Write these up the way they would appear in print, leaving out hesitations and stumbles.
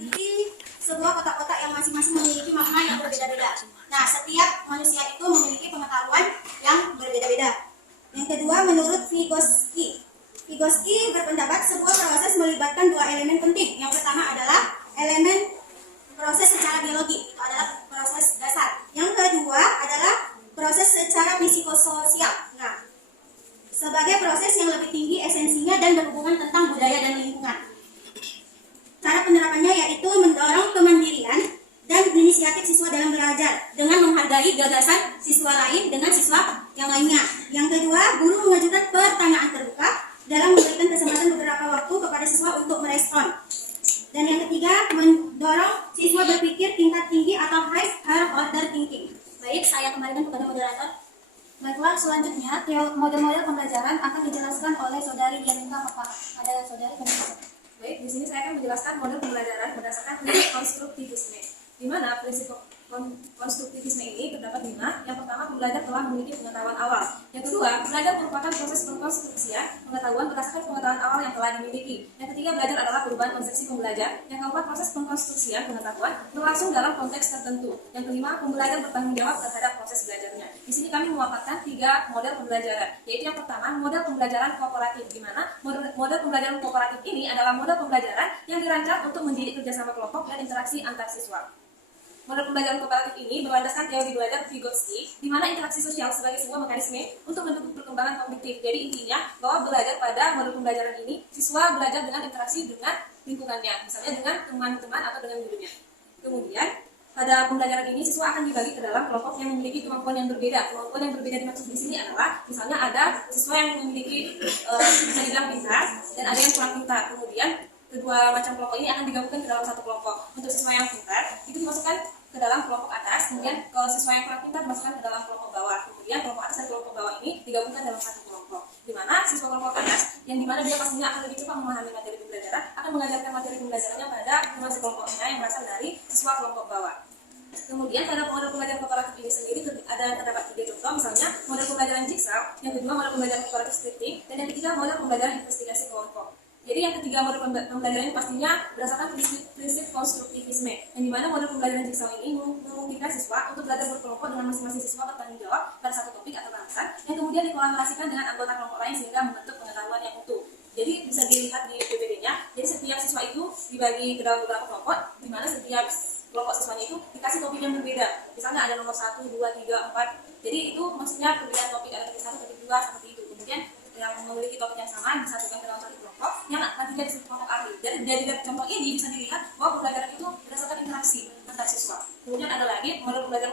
Di sebuah kotak-kotak yang masing-masing memiliki makna yang berbeda-beda. Nah, setiap manusia itu memiliki pengetahuan yang berbeda-beda. Yang kedua, menurut Vygotsky. Vygotsky berpendapat sebuah proses melibatkan dua elemen penting. Yang pertama adalah elemen proses secara biologi, itu adalah proses dasar. Yang kedua adalah proses secara psikososial. Nah, sebagai proses yang lebih tinggi esensinya dan berhubungan tentang budaya dan lingkungan. Cara penerapannya yaitu mendorong kemandirian dan inisiatif siswa dalam belajar dengan menghargai gagasan siswa lain dengan siswa yang lainnya. Yang kedua, guru mengajukan pertanyaan terbuka dalam memberikan kesempatan beberapa waktu kepada siswa untuk merespon. Dan yang ketiga, mendorong siswa berpikir tingkat tinggi atau higher order thinking. Baik, saya kembalikan kepada moderator. Baiklah, selanjutnya model-model pembelajaran akan dijelaskan oleh Saudari Yaninka Mapa. Ada Saudari penjelasan. Baik, di sini saya akan menjelaskan model pembelajaran berdasarkan prinsip konstruktivisme. Di mana prinsip konstruktivisme ini terdapat 5. Yang pertama, pembelajar telah memiliki pengetahuan awal. Yang kedua, belajar merupakan proses pengkonstruksian pengetahuan berdasarkan pengetahuan awal yang telah dimiliki. Yang ketiga, belajar adalah perubahan konsepsi pembelajar. Yang keempat, proses pengkonstruksian pengetahuan berlangsung dalam konteks tertentu. Yang kelima, pembelajar bertanggung jawab terhadap proses belajarnya. Di sini kami memaparkan 3 model pembelajaran, yaitu yang pertama, model pembelajaran kooperatif, di mana model pembelajaran kooperatif ini adalah model pembelajaran yang dirancang untuk mendidik kerjasama kelompok dan interaksi antar siswa. Model pembelajaran kooperatif ini berlandaskan teori belajar Vygotsky, di mana interaksi sosial sebagai sebuah mekanisme untuk mendukung perkembangan kognitif. Jadi intinya bahwa belajar pada model pembelajaran ini, siswa belajar dengan interaksi dengan lingkungannya, misalnya dengan teman-teman atau dengan gurunya. Kemudian pada pembelajaran ini siswa akan dibagi ke dalam kelompok yang memiliki kemampuan yang berbeda. Kemampuan yang berbeda dimaksud di sini adalah misalnya ada siswa yang memiliki bisa dibilang pintar dan ada yang kurang pintar. Kemudian kedua macam kelompok ini akan digabungkan ke dalam satu kelompok. Untuk siswa yang pintar itu dimasukkan ke dalam kelompok atas, kemudian kalau siswa yang kurang pintar dimasukkan ke dalam kelompok bawah. Kemudian kelompok atas dan kelompok bawah ini digabungkan dalam satu kelompok. Di mana siswa kelompok atas yang dimana dia pastinya akan lebih cepat memahami materi pembelajaran akan mengajarkan materi pembelajarannya pada teman sekelompoknya yang berasal dari siswa kelompok bawah. Kemudian pada model pembelajaran kooperatif ini sendiri terdapat 3 contoh, misalnya model pembelajaran jigsaw, yang kedua model pembelajaran kooperatif scripting, dan yang ketiga model pembelajaran investigasi kelompok. Jadi yang ketiga model pembelajaran ini pastinya berdasarkan prinsip konstruktivisme, yang dimana model pembelajaran jigsaw ini memungkinkan siswa untuk belajar berkelompok dengan masing-masing siswa bertanggung jawab pada satu topik atau bahasan, yang kemudian dikolaborasikan dengan anggota kelompok lain sehingga membentuk pengetahuan yang utuh. Jadi bisa dilihat di PPT-nya. Jadi setiap siswa itu dibagi ke dalam beberapa kelompok, di mana setiap kelompok siswanya itu dikasih topik yang berbeda. Misalnya ada nomor 1, 2, 3, 4. Jadi itu maksudnya perbedaan topik, ada topik 1, topik 2 seperti itu. Kemudian yang memiliki topik yang sama disatukan ke dalam satu kelompok yang nantinya disebut kelompok ahli. Jadi dari contoh ini bisa dilihat bahwa pembelajaran itu berdasarkan interaksi antar siswa. Kemudian ada lagi model pembelajaran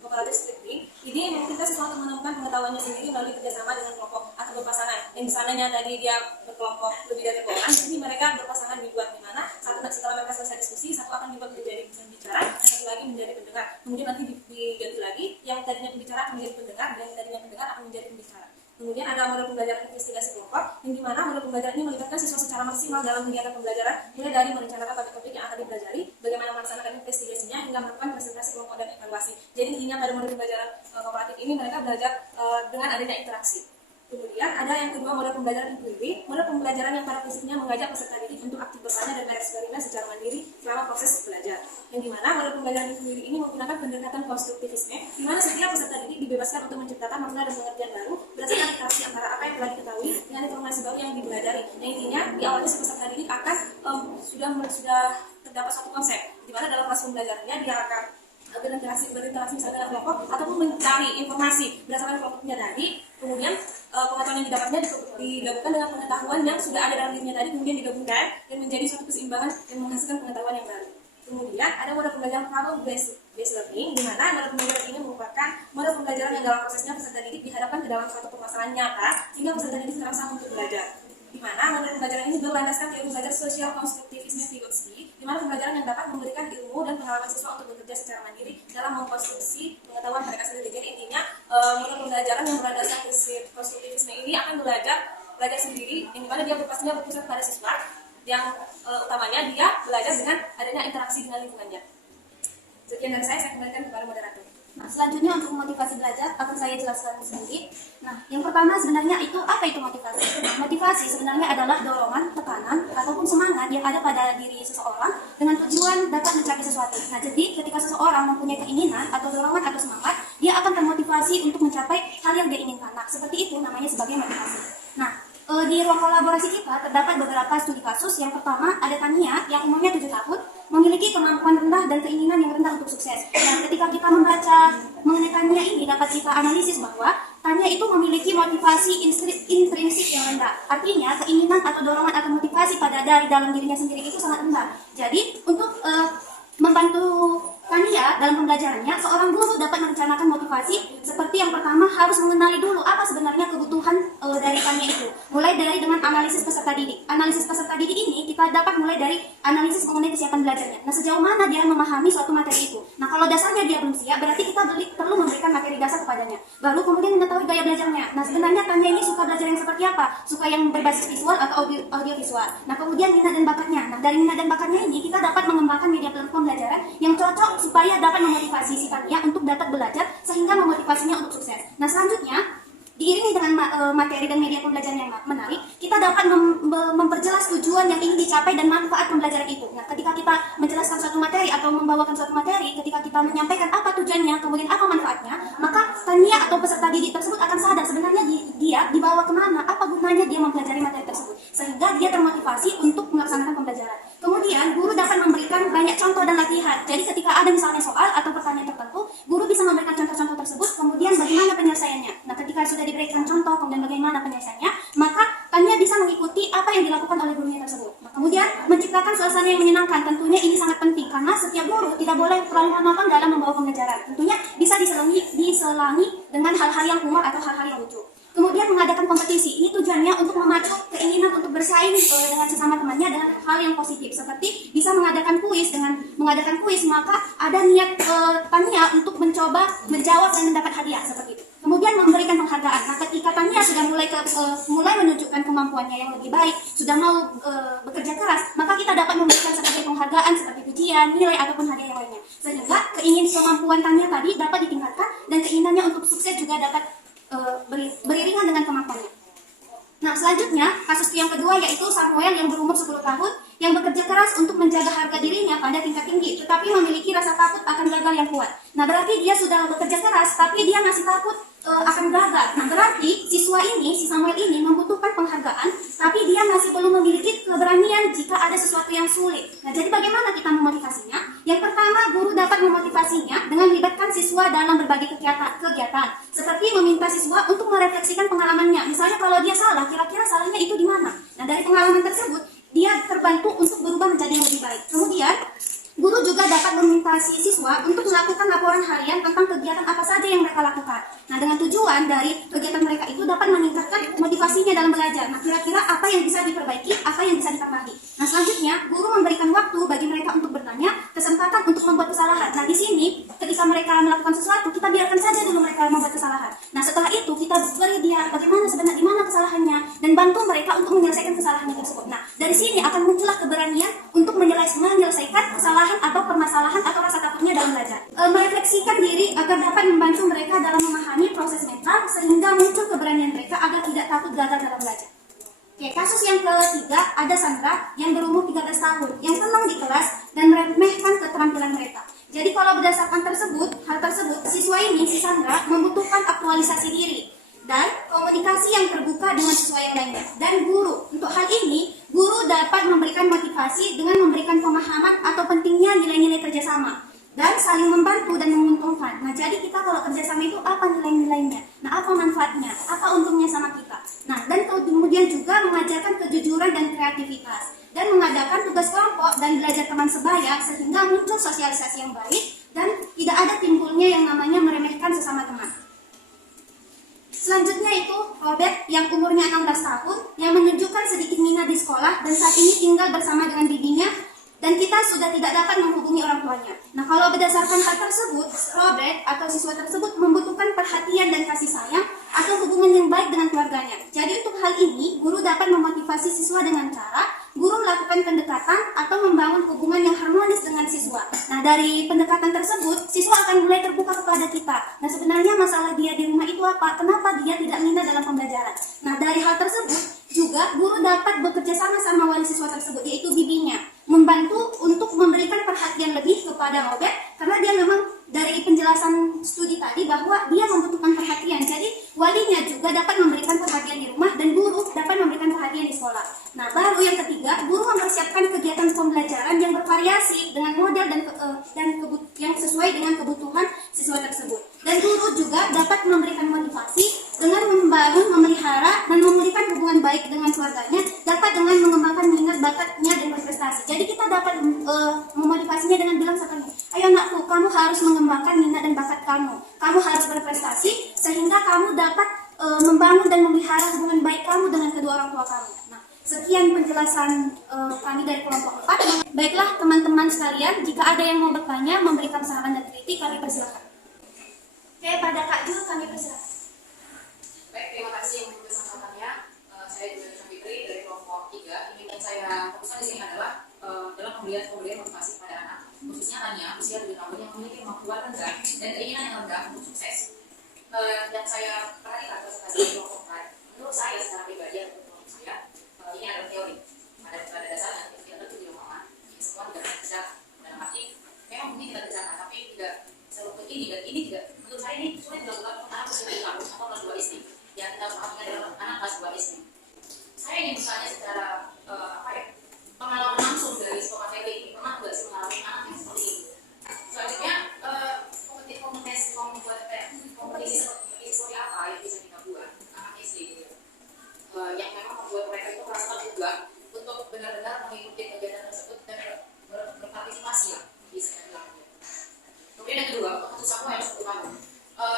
kooperatif scripting. Ini memungkinkan siswa untuk menemukan pengetahuannya sendiri melalui kerjasama dengan kelompok atau berpasangan. Yang misalnya tadi dia berkelompok lebih dari 2 orang, jadi mereka berpasangan dibuat di mana setelah mereka selesai diskusi, satu akan dibuat menjadi pembicara, yang satu lagi menjadi pendengar. Kemudian nanti diganti lagi, yang tadinya pembicara akan menjadi pendengar, dan yang tadinya pendengar akan menjadi pembicara. Kemudian ada model pembelajaran investigasi kelompok, yang dimana model pembelajaran ini melibatkan siswa secara maksimal dalam kegiatan pembelajaran, mulai dari merencanakan topik-topik yang akan dipelajari, bagaimana melaksanakan investigasinya, hingga melakukan presentasi kelompok dan evaluasi. Jadi intinya pada model pembelajaran kooperatif ini mereka belajar dengan adanya interaksi. Kemudian ada yang kedua model pembelajaran intuitif, model pembelajaran yang pada prinsipnya mengajak peserta didik untuk aktif bertanya dan bereksperimen secara mandiri selama proses belajar. Yang dimana model pembelajaran intuitif ini menggunakan pendekatan konstruktivisme, di mana setiap peserta didik dibebaskan untuk menciptakan makna dan pengertian baru berdasarkan interaksi antara apa yang telah diketahui dengan informasi baru yang dipelajari. Yang intinya di awalnya si peserta didik akan sudah terdapat suatu konsep, di mana dalam proses pembelajarannya dia akan berinteraksi misalnya dengan kelompok ataupun mencari informasi berdasarkan kelompoknya tadi. Kemudian pengetahuan yang didapatnya digabungkan dengan pengetahuan yang sudah ada dalam dirinya tadi, kemudian digabungkan dan menjadi suatu keseimbangan yang menghasilkan pengetahuan yang baru. Kemudian ada model pembelajaran problem based learning, di mana model pembelajaran ini merupakan model pembelajaran yang dalam prosesnya peserta didik dihadapkan ke dalam suatu permasalahan nyata sehingga peserta didik terangsang untuk belajar. Di mana model pembelajaran ini berlandaskan teori belajar sosial konstruktivisme Vygotsky, di mana pembelajaran yang dapat memberikan ilmu dan pengalaman siswa untuk bekerja secara mandiri dalam mengkonstruksi pengetahuan mereka sendiri. Jadi intinya model pembelajaran yang berlandaskan prinsip konstruktivisme ini akan belajar sendiri, yang dimana dia pastinya berpusat pada siswa, yang utamanya dia belajar dengan adanya interaksi dengan lingkungannya. Sekian dari saya kembalikan kepada moderator. Nah, selanjutnya untuk motivasi belajar akan saya jelaskan sedikit. Nah, yang pertama sebenarnya itu apa itu motivasi? Motivasi sebenarnya adalah dorongan, tekanan, ataupun semangat keinginan yang ada pada diri seseorang dengan tujuan dapat mencapai sesuatu. Nah, jadi ketika seseorang mempunyai keinginan atau dorongan atau semangat, dia akan termotivasi untuk mencapai hal yang dia inginkan. Nah, seperti itu namanya sebagai motivasi. Nah, di ruang kolaborasi kita terdapat beberapa studi kasus. Yang pertama ada Tania yang umurnya 7 tahun, memiliki kemampuan rendah dan keinginan yang rendah untuk sukses. Nah, ketika kita membaca mengenai Tania ini, dapat kita analisis bahwa Tania itu memiliki motivasi intrinsik yang rendah. Artinya, keinginan atau dorongan atau motivasi dari dalam dirinya sendiri itu sangat rendah. Jadi, untuk membantu Tania dalam pembelajarannya, seorang guru dapat merencanakan motivasi seperti yang pertama harus mengenali dulu apa sebenarnya kebutuhan dari Tania itu. Mulai dari dengan analisis peserta didik. Analisis peserta didik ini kita dapat mulai dari analisis mengenai kesiapan belajarnya. Nah, sejauh mana dia memahami suatu materi itu. Nah, kalau dasarnya dia belum siap, berarti kita perlu memberikan materi dasar kepadanya. Baru kemudian mengetahui gaya belajarnya. Nah, sebenarnya Tania ini suka belajar yang seperti apa? Suka yang berbasis visual atau audio visual. Nah, kemudian minat dan bakatnya. Nah, dari minat dan bakatnya ini kita dapat mengembangkan media platform pembelajaran yang cocok supaya dapat memotivasi si Tania untuk dapat belajar sehingga memotivasinya untuk sukses. Nah, selanjutnya diiringi dengan materi dan media pembelajaran yang menarik, kita dapat memperjelas tujuan yang ingin dicapai dan manfaat pembelajaran itu. Nah, ketika kita menjelaskan suatu materi atau membawakan suatu materi, ketika kita menyampaikan apa tujuannya, kemudian apa manfaatnya, maka Tania atau peserta didik tersebut akan sadar sebenarnya dia dibawa kemana, apa gunanya dia mempelajari materi tersebut, sehingga dia termotivasi untuk melaksanakan pembelajaran. Kemudian, guru dapat memberikan banyak contoh dan latihan. Jadi ketika ada misalnya soal atau pertanyaan tertentu, guru bisa memberikan contoh-contoh tersebut, kemudian bagaimana penyelesaiannya. Nah, ketika sudah diberikan contoh, kemudian bagaimana penyelesaiannya, maka Tania bisa mengikuti apa yang dilakukan oleh gurunya tersebut. Nah, kemudian menciptakan suasana yang menyenangkan. Tentunya ini sangat penting, karena setiap guru tidak boleh terlalu monoton dalam membawa pembelajaran. Tentunya bisa diselangi dengan hal-hal yang humor atau hal-hal yang lucu. Kemudian mengadakan kompetisi, ini tujuannya untuk memacu keinginan untuk bersaing dengan sesama temannya dengan hal yang positif. Seperti bisa mengadakan kuis, dengan mengadakan kuis maka ada niat Tania untuk mencoba menjawab dan mendapat hadiah seperti itu. Kemudian memberikan penghargaan. Nah, ketika Tania sudah mulai menunjukkan kemampuannya yang lebih baik, sudah mau bekerja keras, maka kita dapat memberikan sebagai penghargaan seperti pujian, nilai ataupun hadiah yang lainnya. Sehingga kemampuan Tania tadi dapat ditingkatkan dan keinginannya untuk sukses juga dapat beriringan dengan kemampuannya. Nah, selanjutnya kasus yang kedua yaitu Samuel yang berumur 10 tahun yang bekerja keras untuk menjaga harga dirinya pada tingkat tinggi, tetapi memiliki rasa takut akan gagal yang kuat. Nah, berarti dia sudah bekerja keras, tapi dia masih takut akan gagal. Nah, berarti si Samuel ini membutuhkan penghargaan, tapi dia masih belum memiliki keberanian jika ada sesuatu yang sulit. Nah, jadi bagaimana kita memotivasinya? Yang pertama, guru dapat memotivasinya dengan melibatkan siswa dalam berbagai kegiatan, seperti meminta siswa untuk merefleksikan pengalamannya. Misalnya kalau dia salah, kira-kira salahnya itu di mana? Nah, dari pengalaman tersebut, dia terbantu untuk berubah menjadi yang lebih baik. Kemudian, guru juga dapat meminta siswa untuk melakukan laporan harian tentang kegiatan apa saja yang mereka lakukan. Nah, dengan tujuan dari kegiatan mereka itu dapat meningkatkan motivasinya dalam belajar. Nah, kira-kira apa yang bisa diperbaiki, apa yang bisa ditambahi. Nah, selanjutnya, guru memberikan waktu bagi mereka untuk bertanya, kesempatan untuk membuat kesalahan. Nah, di sini, ketika mereka melakukan sesuatu, kita biarkan saja dulu mereka membuat kesalahan. Nah, setelah itu, kita beri dia bagaimana sebenarnya, di mana kesalahannya, dan bantu mereka untuk menyelesaikan kesalahannya tersebut. Nah, dari sini akan muncullah keberanian untuk menyelesaikan kesalahan atau permasalahan atau rasa takutnya dalam belajar. Merefleksikan diri agar dapat membantu mereka dalam memahami proses mental sehingga muncul keberanian mereka agar tidak takut gagal dalam belajar. Oke, kasus yang ketiga ada Sandra yang berumur 13 tahun yang tenang di kelas dan meremehkan keterampilan mereka. Jadi kalau berdasarkan hal tersebut, si Sandra membutuhkan aktualisasi diri dan komunikasi yang terbuka dengan siswa yang lainnya. Dan guru, untuk hal ini, guru dapat memberikan motivasi dengan memberikan pemahaman atau pentingnya nilai-nilai kerjasama dan saling membantu dan menguntungkan. Nah, jadi kita kalau kerjasama itu apa nilai-nilainya? Nah, apa manfaatnya? Apa untungnya sama kita? Nah, dan kemudian juga mengajarkan kejujuran dan kreativitas dan mengadakan tugas kelompok dan belajar teman sebaya sehingga muncul sosialisasi yang baik dan tidak ada timbulnya yang namanya meremehkan sesama teman. Selanjutnya itu Robert yang umurnya 16 tahun yang menunjukkan sedikit minat di sekolah dan saat ini tinggal bersama dengan bibinya dan kita sudah tidak dapat menghubungi orang tuanya. Nah, kalau berdasarkan hal tersebut, Robert atau siswa tersebut membutuhkan perhatian dan kasih sayang atau hubungan yang baik dengan keluarganya. Jadi untuk hal ini, guru dapat memotivasi siswa dengan cara guru melakukan pendekatan atau membangun hubungan yang harmonis dengan siswa. Nah, dari pendekatan tersebut, siswa akan mulai terbuka kepada kita. Nah, sebenarnya masalah dia di rumah itu apa? Kenapa dia tidak minat dalam pembelajaran? Nah, dari hal tersebut, juga guru dapat bekerja sama wali siswa tersebut, yaitu bibinya, membantu untuk memberikan perhatian lebih kepada Robert karena dia memang dari penjelasan studi tadi bahwa dia membutuhkan perhatian. Jadi walinya juga dapat memberikan perhatian di rumah dan guru dapat memberikan perhatian di sekolah. Nah, baru yang ketiga, guru mempersiapkan kegiatan pembelajaran yang bervariasi dengan model yang sesuai dengan kebutuhan siswa tersebut. Dan guru juga dapat memberikan motivasi dengan membangun, memelihara, dan memulihkan hubungan baik dengan keluarganya, dapat dengan mengembangkan minat bakatnya dan berprestasi. Jadi kita dapat memotivasinya dengan bilang seperti, ayo anakku, kamu harus mengembangkan minat dan bakat kamu. Kamu harus berprestasi sehingga kamu dapat membangun dan memelihara hubungan baik kamu dengan kedua orang tua kamu. Nah, sekian penjelasan kami dari kelompok 4. Baiklah teman-teman sekalian, jika ada yang mau bertanya, memberikan saran dan kritik, kami persilakan. Oke, pada Kak Jul kami persilakan. Baik, terima kasih untuk kesempatannya. Saya juga Fitri dari kelompok 3. Ini yang saya fokuskan di sini adalah dalam pemberian motivasi kepada anak, khususnya Tania, usia 7 tahun yang memiliki kemampuan rendah dan keinginan yang rendah untuk sukses. Yang saya perhatikan presentasi di kelompok 4, menurut saya secara pribadi atau menurut saya ini adalah teori. Pada dasarnya tidak tentu di rumah, semua tidak kerjakan. Dalam arti memang mungkin tidak kerjakan, tapi tidak seperti ini dan ini tidak. Menurut saya ini sulit dilakukan anak usia 7 tahun atau kelas 2 SD. Yang kita pahami adalah anak kelas 2 SD. Saya ingin bertanya secara pengalaman langsung dari sekolah materi ini, pernah nggak sih mengalami anak yang seperti ini? Selanjutnya kompetisi seperti apa yang bisa kita buat anak SD yang memang membuat mereka itu merasa juga untuk benar-benar mengikuti kegiatan tersebut dan berpartisipasi lah bisa dilakukan. Kemudian yang kedua, untuk kasus aku yang 10 tahun.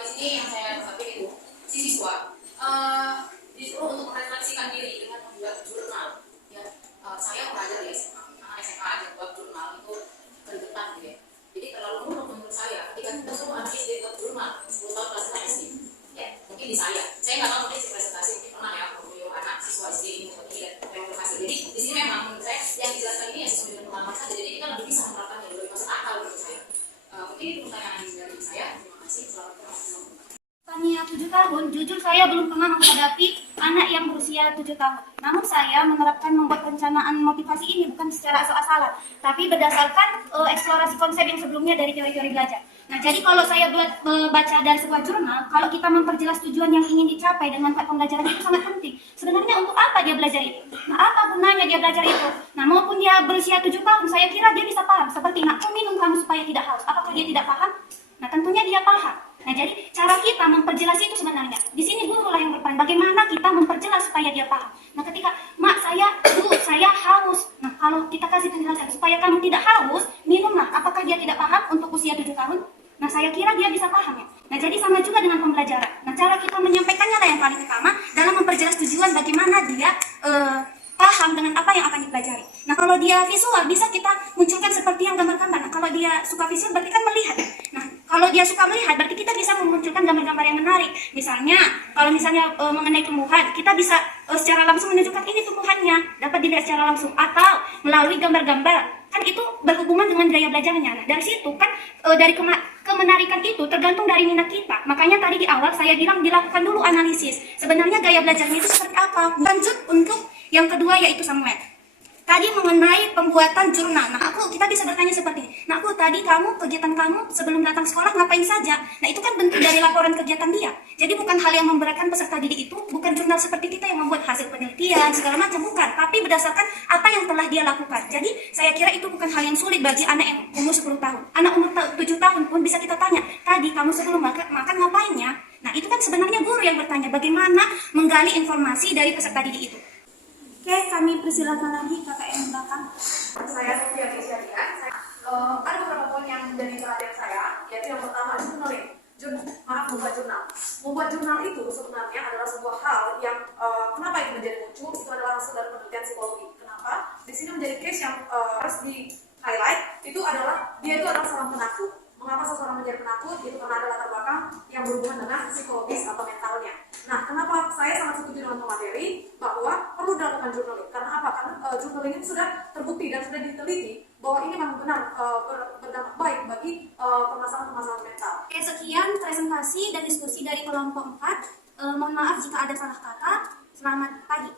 Di sini yang saya ambil itu si siswa disuruh untuk merefleksikan diri dengan membuat jurnal. Ya, saya mengajar di anak SMA aja buat jurnal itu keribetan gitu ya. Jadi terlalu rumit menurut saya ketika kita suruh anak SD buat jurnal 10 tahun kelas 5 SD. Ya, mungkin di saya nggak tahu mungkin si presentasi mungkin pernah ya mengunjungi anak siswa SD ini seperti dan yang berhasil. Jadi di sini memang menurut saya yang dijelaskan ini ya sesuai dengan pengalaman saja. Jadi kita lebih bisa menerapkannya lebih masuk akal menurut saya. Mungkin itu pertanyaan dari saya. Terima kasih. Selamat bertemu. Tania 7 tahun, jujur saya belum pernah menghadapi anak yang berusia 7 tahun. Namun saya menerapkan membuat perencanaan motivasi ini bukan secara asal-asalan, tapi berdasarkan eksplorasi konsep yang sebelumnya dari teori-teori belajar. Nah, jadi kalau saya baca dari sebuah jurnal, kalau kita memperjelas tujuan yang ingin dicapai dengan pembelajaran itu sangat penting. Sebenarnya untuk apa dia belajar itu? Nah, apa gunanya dia belajar itu? Nah, maupun dia berusia 7 tahun, saya kira dia bisa paham. Seperti, nakku minum kamu supaya tidak haus. Apakah dia tidak paham? Nah, tentunya dia paham. Nah, jadi cara kita memperjelas itu sebenarnya di sini guru lah yang berperan. Bagaimana kita memperjelas supaya dia paham. Nah, ketika mak saya haus. Nah, kalau kita kasih penjelasan supaya kamu tidak haus, minumlah. Apakah dia tidak paham untuk usia 7 tahun? Nah, saya kira dia bisa paham ya. Nah, jadi sama juga dengan pembelajaran. Nah, cara kita menyampaikannya lah yang paling utama dalam memperjelas tujuan bagaimana dia paham dengan apa yang akan dipelajari. Nah, kalau dia visual bisa kita munculkan seperti yang gambar-gambar. Nah, kalau dia suka visual berarti kan melihat. Nah, kalau dia suka melihat berarti kita bisa memunculkan gambar-gambar yang menarik. Misalnya, kalau misalnya mengenai tumbuhan, kita bisa secara langsung menunjukkan ini tumbuhannya, dapat dilihat secara langsung atau melalui gambar-gambar. Kan itu berhubungan dengan gaya belajarnya. Nah, dari situ kan dari kemenarikan itu tergantung dari minat kita. Makanya tadi di awal saya bilang dilakukan dulu analisis. Sebenarnya gaya belajarnya itu seperti apa? Lanjut untuk yang kedua yaitu Samuel. Tadi mengenai pembuatan jurnal. Nah, kita bisa bertanya seperti ini. Nah, tadi kegiatan kamu sebelum datang sekolah ngapain saja? Nah, itu kan bentuk dari laporan kegiatan dia. Jadi bukan hal yang memberatkan peserta didik itu, bukan jurnal seperti kita yang membuat hasil penelitian segala macam, bukan. Tapi berdasarkan apa yang telah dia lakukan. Jadi saya kira itu bukan hal yang sulit bagi anak yang umur 10 tahun. Anak umur 7 tahun pun bisa kita tanya, tadi kamu sebelum makan ngapainnya? Nah, itu kan sebenarnya guru yang bertanya bagaimana menggali informasi dari peserta didik itu. Oke, kami persilakan lagi kakak yang belakang. Saya Sofia Isyarian. Ada beberapa poin yang menjadi perhatian saya, yaitu yang pertama journaling. Membuat jurnal. Membuat jurnal itu sebenarnya adalah sebuah hal yang kenapa itu menjadi muncul? Itu adalah hasil dari penelitian psikologi. Kenapa? Di sini menjadi case yang harus di highlight. Itu adalah dia itu adalah seorang penakut. Mengapa seseorang menjadi penakut? Itu karena ada latar belakang yang berhubungan dengan psikologis atau mentalnya. Nah, kenapa saya sangat setuju dengan pemateri bahwa perlu dilakukan journaling? Karena apa? Karena journaling ini sudah terbukti dan sudah diteliti bahwa ini memang benar berdampak baik bagi permasalahan-permasalahan mental. Oke, sekian presentasi dan diskusi dari kelompok 4. Mohon maaf jika ada salah kata. Selamat pagi.